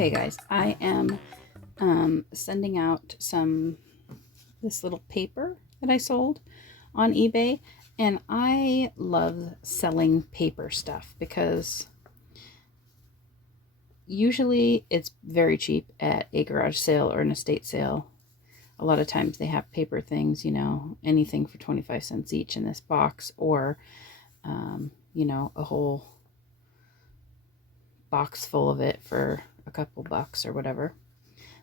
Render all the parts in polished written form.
Okay guys, I am sending out this little paper that I sold on eBay, and I love selling paper stuff because usually it's very cheap at a garage sale or an estate sale. A lot of times they have paper things, you know, anything for 25 cents each in this box, or you know, a whole box full of it for a couple bucks or whatever.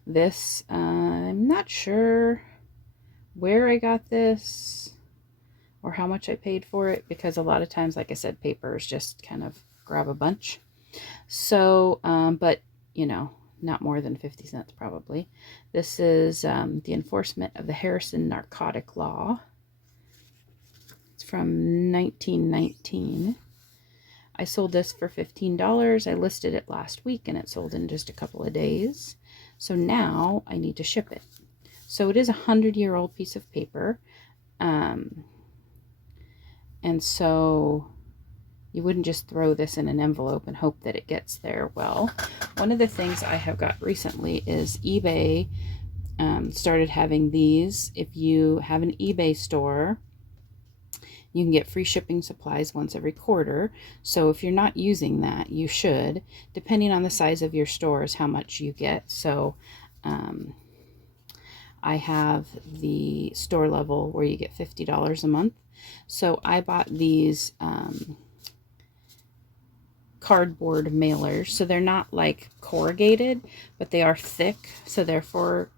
This, I'm not sure where I got this or how much I paid for it, because a lot of times, like I said, papers just kind of grab a bunch. So, but you know, not more than 50 cents probably. This is the enforcement of the Harrison narcotic law. It's from 1919. I sold this for $15. I listed it last week and it sold in just a couple of days. So now I need to ship it. So it is a 100-year-old piece of paper. And so you wouldn't just throw this in an envelope and hope that it gets there. Well, one of the things I have got recently is eBay started having these. If you have an eBay store, you can get free shipping supplies once every quarter. So if you're not using that, you should. Depending on the size of your store is how much you get. So I have the store level where you get $50 a month. So I bought these cardboard mailers. So they're not like corrugated, but they are thick. So therefore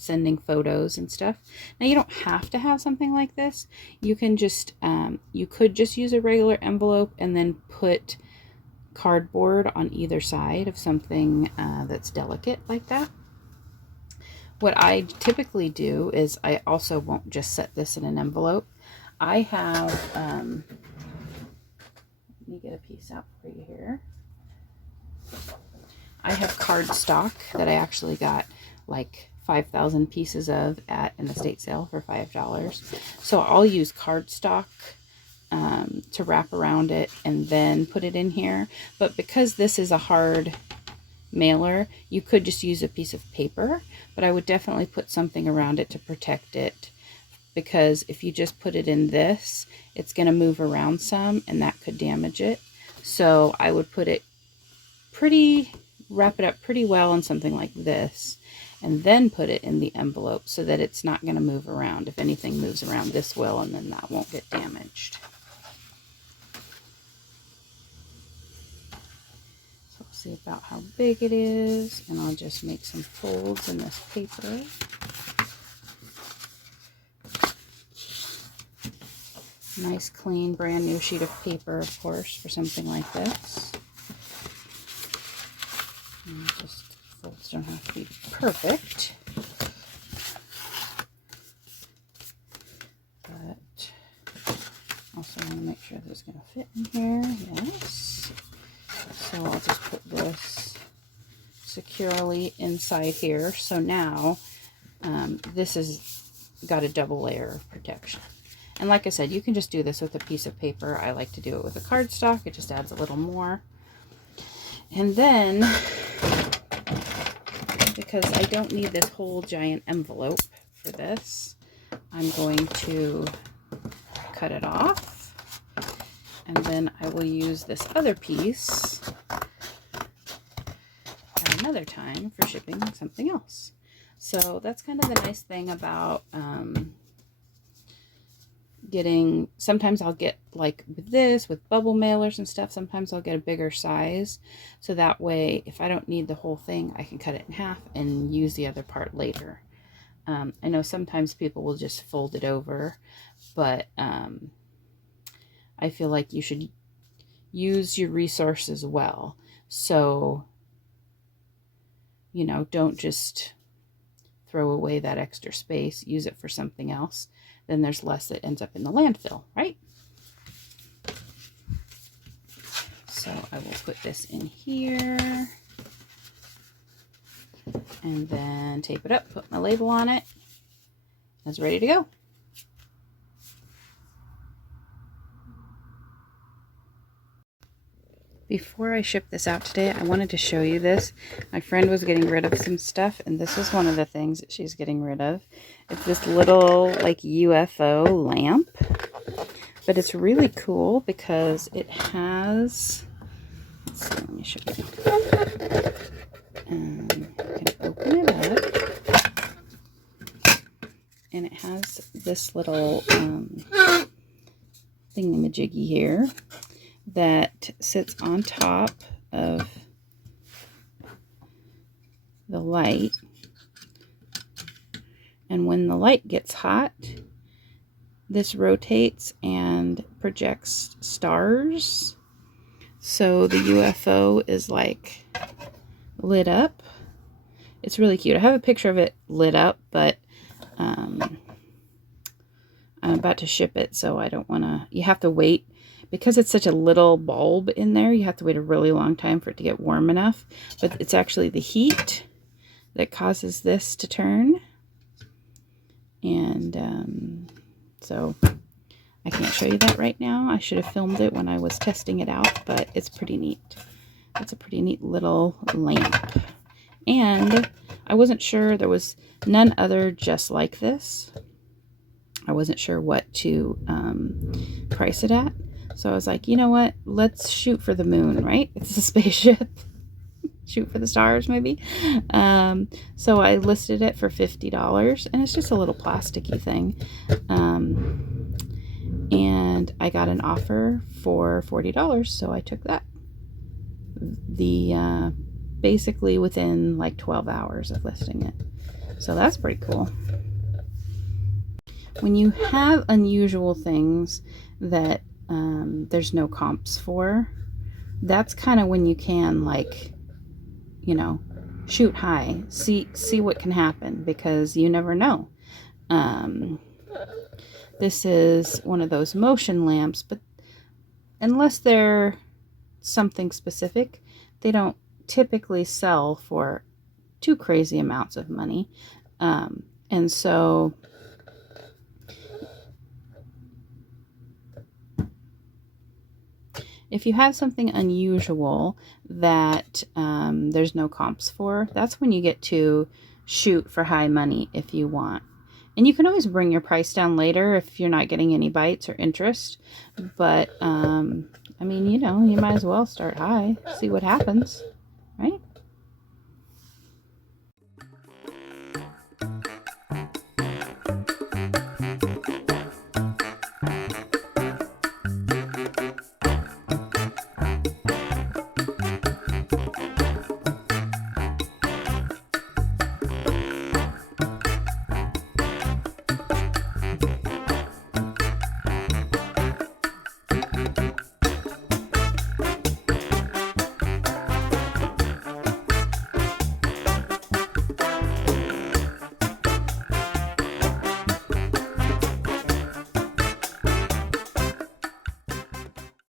sending photos and stuff. Now you don't have to have something like this. You can just you could just use a regular envelope and then put cardboard on either side of something that's delicate like that. What I typically do is I also won't just set this in an envelope. I have let me get a piece out for you here. I have cardstock that I actually got like 5,000 pieces of at an estate sale for $5. So I'll use cardstock to wrap around it and then put it in here. But because this is a hard mailer, you could just use a piece of paper, but I would definitely put something around it to protect it, because if you just put it in this, it's going to move around some and that could damage it. So I would put it wrap it up pretty well in something like this, and then put it in the envelope so that it's not going to move around. If anything moves around, this will, and then that won't get damaged. So we'll see about how big it is, and I'll just make some folds in this paper. Nice, clean, brand new sheet of paper, of course, for something like this. And just folds don't have to be perfect, but also want to make sure that it's going to fit in here. Yes. So I'll just put this securely inside here. So now this has got a double layer of protection. And like I said, you can just do this with a piece of paper. I like to do it with a cardstock. It just adds a little more. And then, because I don't need this whole giant envelope for this, I'm going to cut it off. And then I will use this other piece at another time for shipping something else. So that's kind of the nice thing about sometimes I'll get, like with this, with bubble mailers and stuff, sometimes I'll get a bigger size. So that way, if I don't need the whole thing, I can cut it in half and use the other part later. I know sometimes people will just fold it over, but I feel like you should use your resources well. So, you know, don't just throw away that extra space, use it for something else. Then there's less that ends up in the landfill, right? So I will put this in here and then tape it up, put my label on it. It's ready to go. Before I ship this out today, I wanted to show you this. My friend was getting rid of some stuff, and this was one of the things that she's getting rid of. It's this little, like, UFO lamp. But it's really cool because it has... Let's see, let me show you. I'm going to open it up. And it has this little thingamajiggy here that sits on top of the light, and when the light gets hot, this rotates and projects stars, so the UFO is like lit up. It's really cute. I have a picture of it lit up, but I'm about to ship it, so I don't want to, you have to wait. Because it's such a little bulb in there, you have to wait a really long time for it to get warm enough. But it's actually the heat that causes this to turn. And so I can't show you that right now. I should have filmed it when I was testing it out, but it's pretty neat. It's a pretty neat little lamp. And I wasn't sure, there was none other just like this. I wasn't sure what to price it at. So I was like, you know what? Let's shoot for the moon, right? It's a spaceship. Shoot for the stars, maybe. So I listed it for $50, and it's just a little plasticky thing. And I got an offer for $40, so I took that. Basically within like 12 hours of listing it. So that's pretty cool. When you have unusual things that there's no comps for, that's kind of when you can, like, you know, shoot high, see what can happen, because you never know. This is one of those motion lamps, but unless they're something specific, they don't typically sell for too crazy amounts of money. And so if you have something unusual that there's no comps for, that's when you get to shoot for high money if you want. And you can always bring your price down later if you're not getting any bites or interest. But, I mean, you know, you might as well start high, see what happens, right?